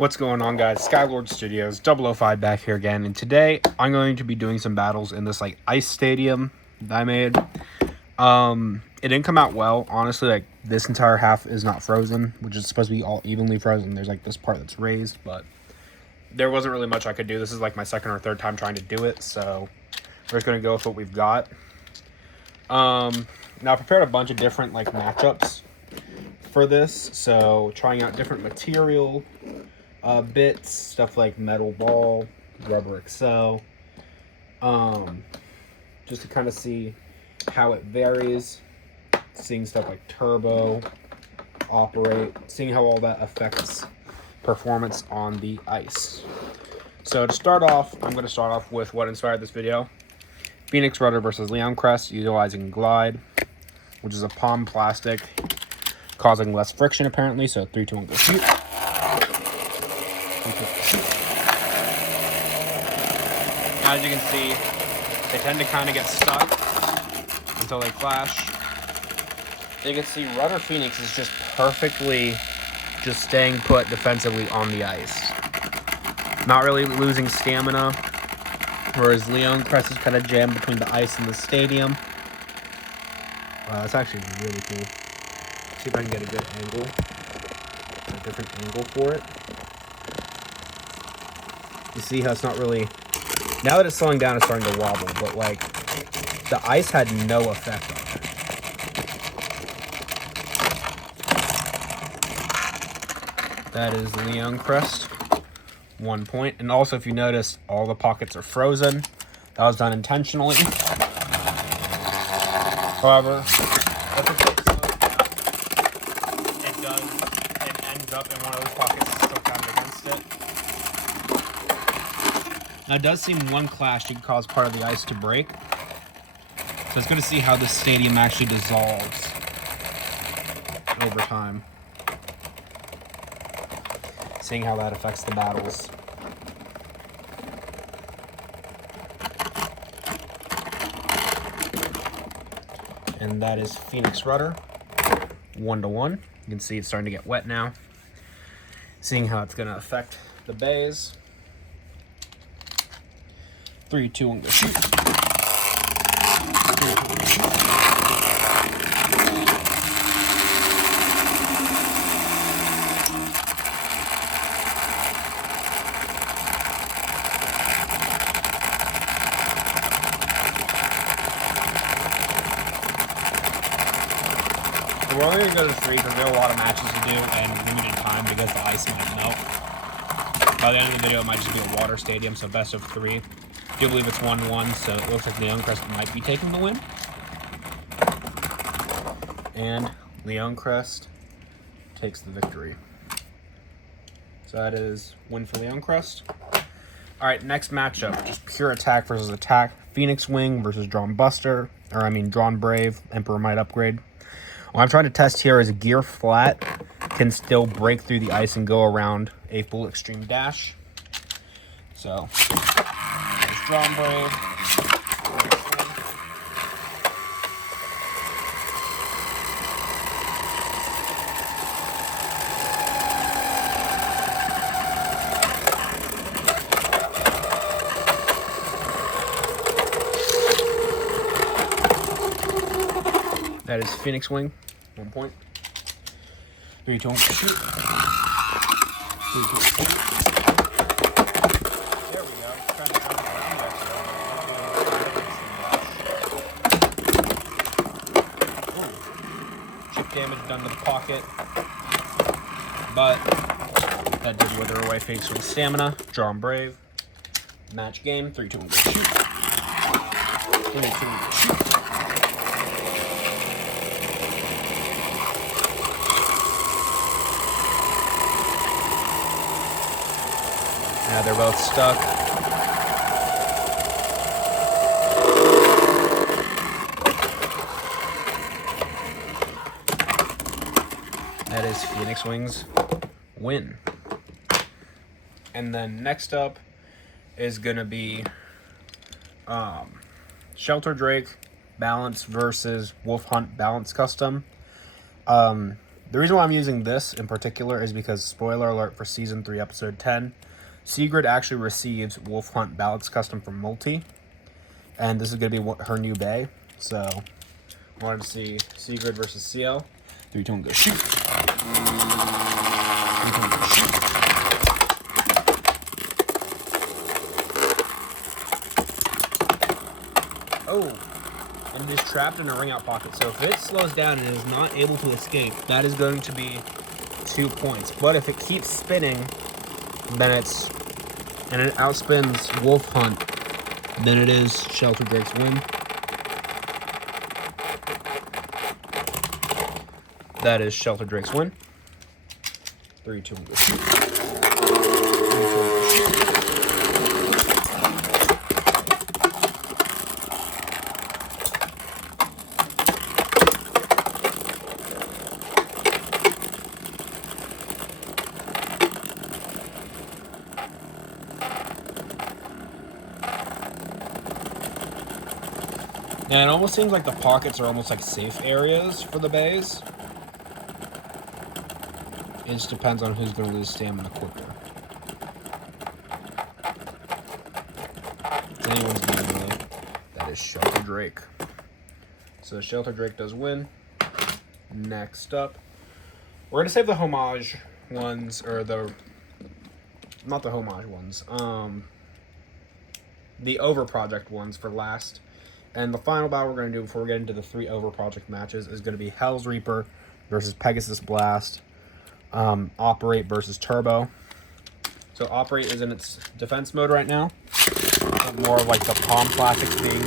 What's going on, guys? Skylord Studios 005 back here again, and today I'm going to be doing some battles in this ice stadium that I made. It didn't come out well, honestly. This entire half is not frozen, which is supposed to be all evenly frozen. There's this part that's raised, but there wasn't really much I could do. This is my second or third time trying to do it, so we're just gonna go with what we've got. Now I prepared a bunch of different matchups for this, so trying out different material bits, stuff like metal ball, rubber excel, just to kind of see how it varies, seeing stuff like turbo, operate, seeing how all that affects performance on the ice. So to start off, I'm going to start off with what inspired this video. Phoenix Rudder versus Leon Crest, utilizing Glide, which is a palm plastic, causing less friction apparently. So 3, 2, 1, go shoot. As you can see, they tend to kind of get stuck until they clash. You can see Rudder Phoenix is just perfectly just staying put defensively on the ice. Not really losing stamina, whereas Leon Crest is kind of jammed between the ice and the stadium. Wow, that's actually really cool. Let's see if I can get a good angle. A different angle for it. You see how it's not really... Now that it's slowing down, it's starting to wobble, but the ice had no effect on it. That is Leon Crest, 1 point. And also, if you notice, all the pockets are frozen. That was done intentionally. However, it ends up in one of those pockets still counted against it. Now, it does seem one clash can cause part of the ice to break. So it's going to see how the stadium actually dissolves over time. Seeing how that affects the battles. And that is Phoenix Rudder, 1-1. You can see it's starting to get wet now. Seeing how it's going to affect the bays. 3, 2, 1, go shoot. 3, 2, 1, go shoot. We're only going to go to 3 because we have a lot of matches to do and limited time because the ice might melt. By the end of the video, it might just be a water stadium, so best of 3. I do believe it's 1-1, so it looks like Leon Crest might be taking the win. And Leon Crest takes the victory. So that is win for Leon Crest. Alright, next matchup, just pure attack versus attack. Phoenix Wing versus Drawn Buster, Drawn Brave, Emperor Might Upgrade. What I'm trying to test here is a gear flat can still break through the ice and go around a full extreme dash. So, there's Drawn Brave. That is Phoenix Wing, 1 point. 3, 2, 1, shoot. 3, 2, 1, shoot. There we go. Trying to go chip damage done to the pocket. But that did wither away Phoenix Wing stamina. Drawn Brave. Match game. 3, 2, 1, shoot. 3, 2, 1, shoot. Now they're both stuck. That is Phoenix Wings win. And then next up is going to be Shelter Drake Balance versus Wolf Hunt Balance Custom. The reason why I'm using this in particular is because, spoiler alert for Season 3, Episode 10, Sigrid actually receives Wolf Hunt ballots custom from Multi. And this is going to be her new bay. So, I wanted to see Sigrid versus CL. 3, 2, 1, go shoot. 3, 2, 1, go shoot. Oh, and it is trapped in a ring out pocket. So if it slows down and is not able to escape, that is going to be 2 points. But if it keeps spinning, then it outspins Wolf Hunt, then it is Shelter Drake's win. That is Shelter Drake's win. 3, 2, 1, go shoot. 3, 2, 1, go shoot. And it almost seems like the pockets are almost like safe areas for the bays. It just depends on who's going to lose stamina quicker. It's anyone's game, though. That is Shelter Drake. So Shelter Drake does win. Next up, we're going to save the homage ones, or not the homage ones, the Over Project ones for last. And the final battle we're going to do before we get into the 3 Over Project matches is going to be Hell's Reaper versus Pegasus Blast. Operate versus Turbo. So Operate is in its defense mode right now. More of like the palm plastics being.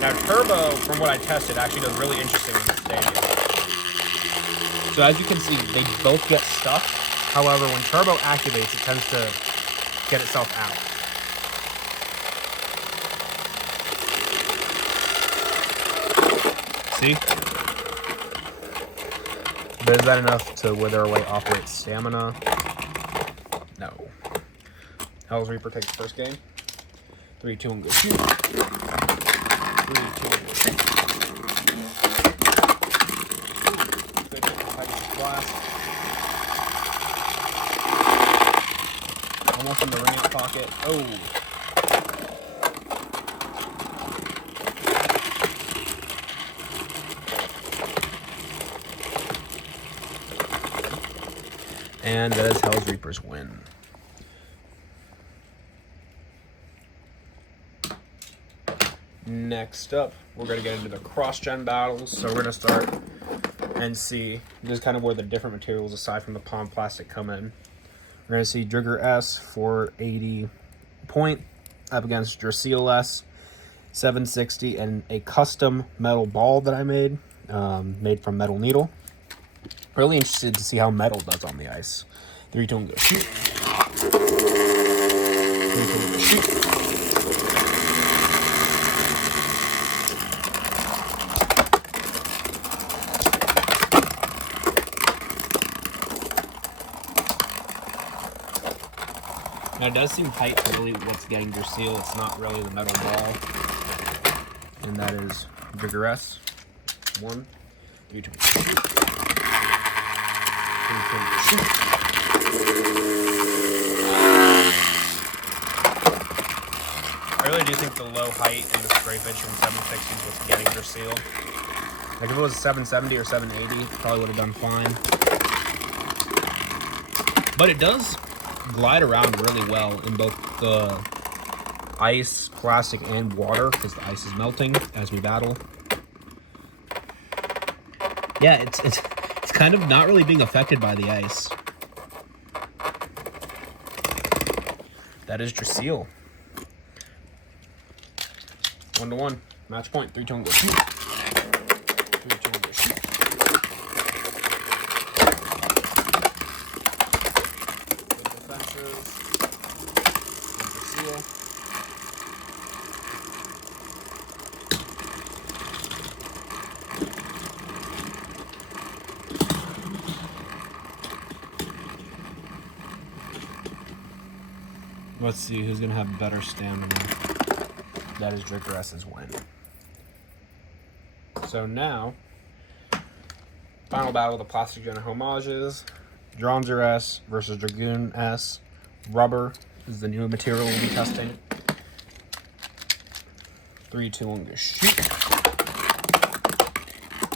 Now Turbo, from what I tested, actually does really interesting in the stadium. So as you can see, they both get stuck. However, when Turbo activates, it tends to get itself out. See? But is that enough to wither away Operate's stamina? No. Hell's Reaper takes the first game. 3, 2, 1, go shoot. 3, 2, 1, go shoot. Good Pegasus Blast. Almost in the ring out pocket. Oh. And that is Hell's Reaper's win. Next up, we're going to get into the cross-gen battles. So we're going to start and see just kind of where the different materials aside from the palm plastic come in. We're going to see Drigger S 480 point up against Dracil S 760 and a custom metal ball that I made, made from Metal Needle. Really interested to see how Metal does on the ice. 3, 2, 1, go shoot. 3, 2, 1, go shoot. Now it does seem height really what's getting Dracil. It's not really the metal ball. And that is Drigger S. 1, 3, 2, 1, shoot. I really do think the low height and the scrapage from 760 is what's getting Dracil. Like if it was a 770 or 780, probably would have done fine. But it does glide around really well in both the ice, plastic, and water because the ice is melting as we battle. Yeah, it's kind of not really being affected by the ice. That is Dracil. 1-1. Match point. 3, 2, 1, go shoot. 3, 2, 1, go shoot. Good defenses. Dracil. Let's see who's going to have better stamina. That is Drigger S's win. So now, Final battle of the Plastic Gen homages. Dronzer S versus Dragoon S. Rubber is the new material we'll be testing. 3, 2, 1, go shoot.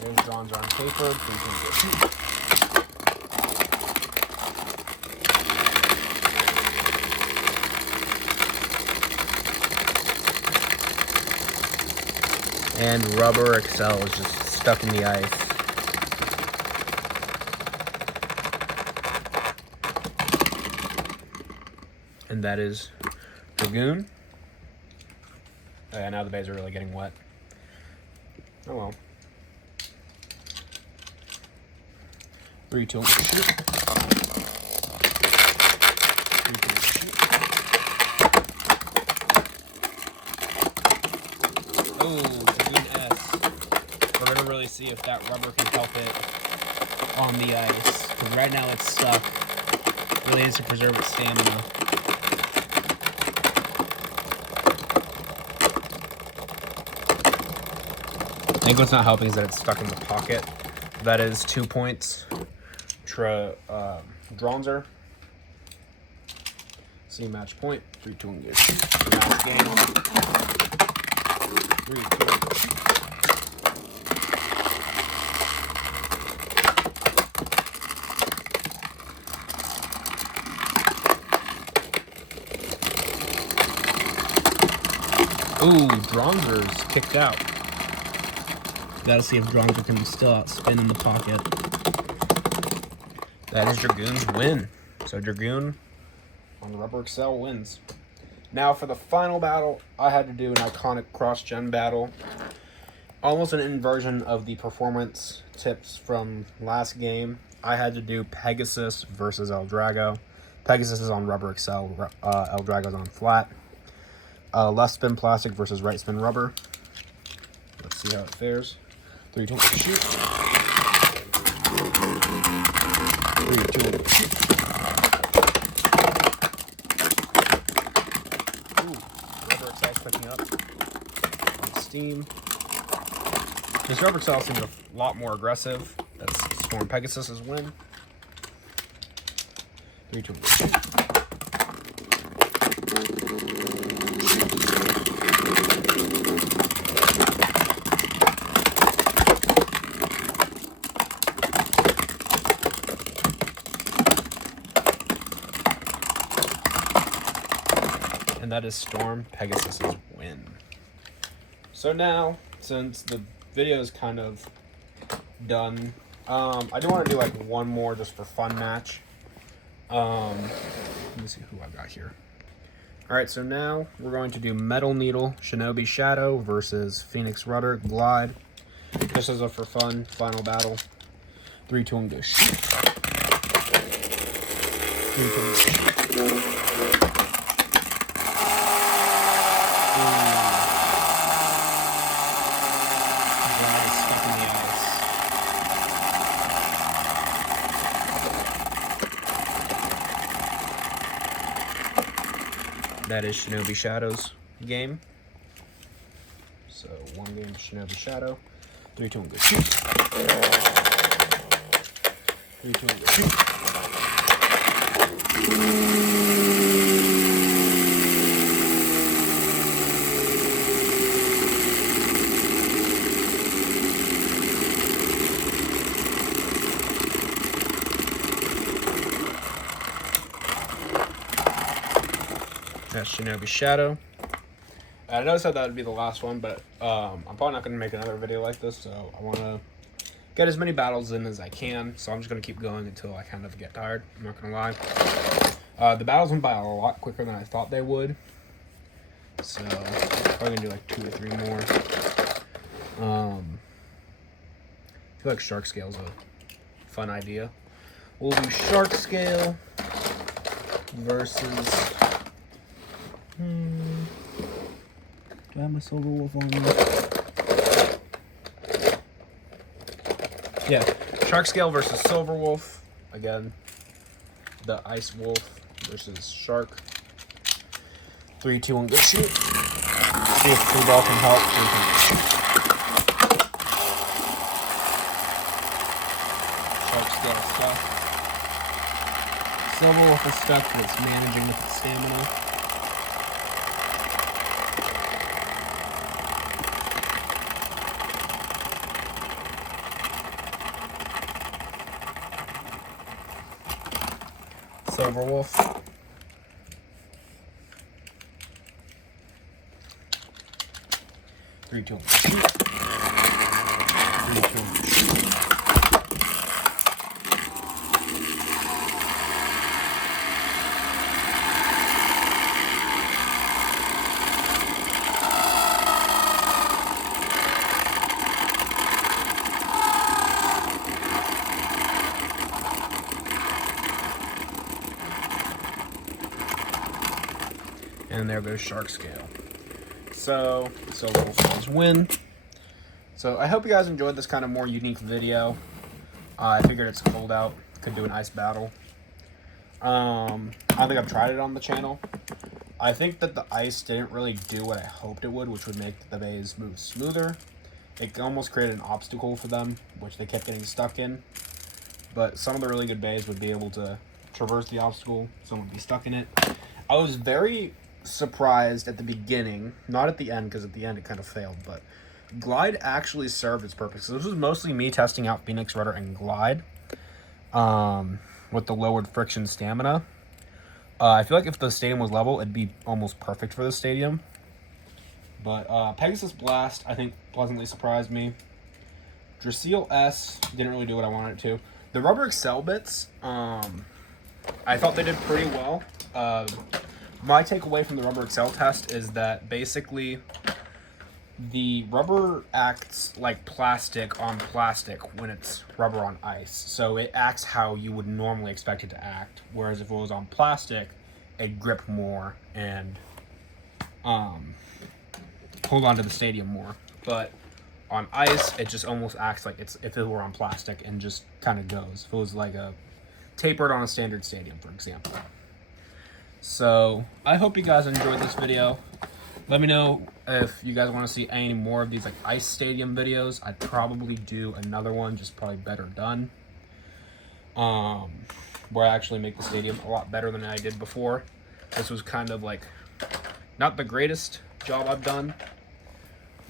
There's Dronzer on paper. 3, 2, 1, go shoot. And Rubber XL is just stuck in the ice. And that is Dragoon. Oh yeah, now the bays are really getting wet. Oh well. 3, 2, 1, shoot. 3, 2, 1, shoot. Oh, Dragoon S. We're gonna really see if that rubber can help it on the ice. Because right now it's stuck. It really needs to preserve its stamina. I think what's not helping is that it's stuck in the pocket. That is 2 points. Dronzer. See match point. 3, 2, 1, go. Match game. 3, 2, 1, go. Ooh, Dronzer's kicked out. Gotta see if Dronzer can still outspin in the pocket. That is Dragoon's win. So Dragoon on the Rubber XL wins. Now for the final battle, I had to do an iconic cross-gen battle. Almost an inversion of the performance tips from last game. I had to do Pegasus versus El Drago. Pegasus is on Rubber XL, El Drago's on flat. Left spin plastic versus right spin rubber. Let's see how it fares. 3, 2, 1, shoot. 3, 2, 1, shoot. Ooh, Rubber XL's picking up on steam. This Rubber XL seems a lot more aggressive. That's Storm Pegasus's win. 3, 2, 1, shoot. And that is Storm Pegasus's win. So now, since the video is kind of done, I do want to do like one more just for fun match. Let me see who I've got here. Alright, so now we're going to do Metal Needle Shinobi Shadow versus Phoenix Rudder Glide. This is a for fun final battle. 3, 2, 1, go shoot. 3, 2, 1, shoot. That is Shinobi Shadow's game. So one game to Shinobi Shadow. 3, 2, 1, go shoot. 3, 2, 1, go shoot. That's Shinobi Shadow. I know I said that would be the last one, but I'm probably not going to make another video like this, so I want to get as many battles in as I can, so I'm just going to keep going until I kind of get tired. I'm not going to lie. The battles went by a lot quicker than I thought they would, so I'm probably going to do like 2 or 3 more. I feel like Shark Scale is a fun idea. We'll do Shark Scale versus... Do I have my Silver Wolf on me? Yeah, Shark Scale versus Silver Wolf. Again, the Ice Wolf versus Shark. 3, 2, 1, go shoot. See if Blue Ball can help. 3, 2, 1, scale stuff. Silver Wolf is stuck, but it's managing with its stamina. Silver Wolf. 3, 2, 1. 3, 2, 1. And there goes Shark Scale. So Silver Wolf does win. So I hope you guys enjoyed this kind of more unique video. I figured it's cold out, could do an ice battle. I don't think I've tried it on the channel. I think that the ice didn't really do what I hoped it would, which would make the bays move smoother. It almost created an obstacle for them, which they kept getting stuck in. But some of the really good bays would be able to traverse the obstacle, some would be stuck in it. I was very surprised at the beginning, not at the end, because at the end it kind of failed, but Glide actually served its purpose. This was mostly me testing out Phoenix Rudder and Glide with the lowered friction stamina. I feel like if the stadium was level, it'd be almost perfect for the stadium. But Pegasus Blast, I think, pleasantly surprised me. Drasil S didn't really do what I wanted it to. The Rubber Excel bits, I thought they did pretty well. My takeaway from the Rubber Excel test is that basically the rubber acts like plastic on plastic when it's rubber on ice. So it acts how you would normally expect it to act. Whereas if it was on plastic, it'd grip more and hold on to the stadium more. But on ice, it just almost acts like it's if it were on plastic and just kind of goes. If it was like a tapered on a standard stadium, for example. So I hope you guys enjoyed this video. Let me know if you guys want to see any more of these like ice stadium videos. I'd probably do another one, just probably better done. Where I actually make the stadium a lot better than I did before. This was kind of like not the greatest job I've done,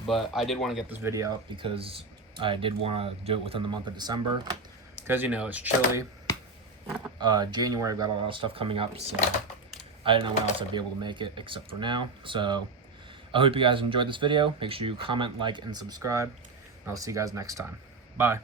but I did want to get this video out because I did want to do it within the month of December. Because, you know, it's chilly. January, I've got a lot of stuff coming up, so I didn't know when else I'd be able to make it except for now. So I hope you guys enjoyed this video. Make sure you comment, like, and subscribe. And I'll see you guys next time. Bye.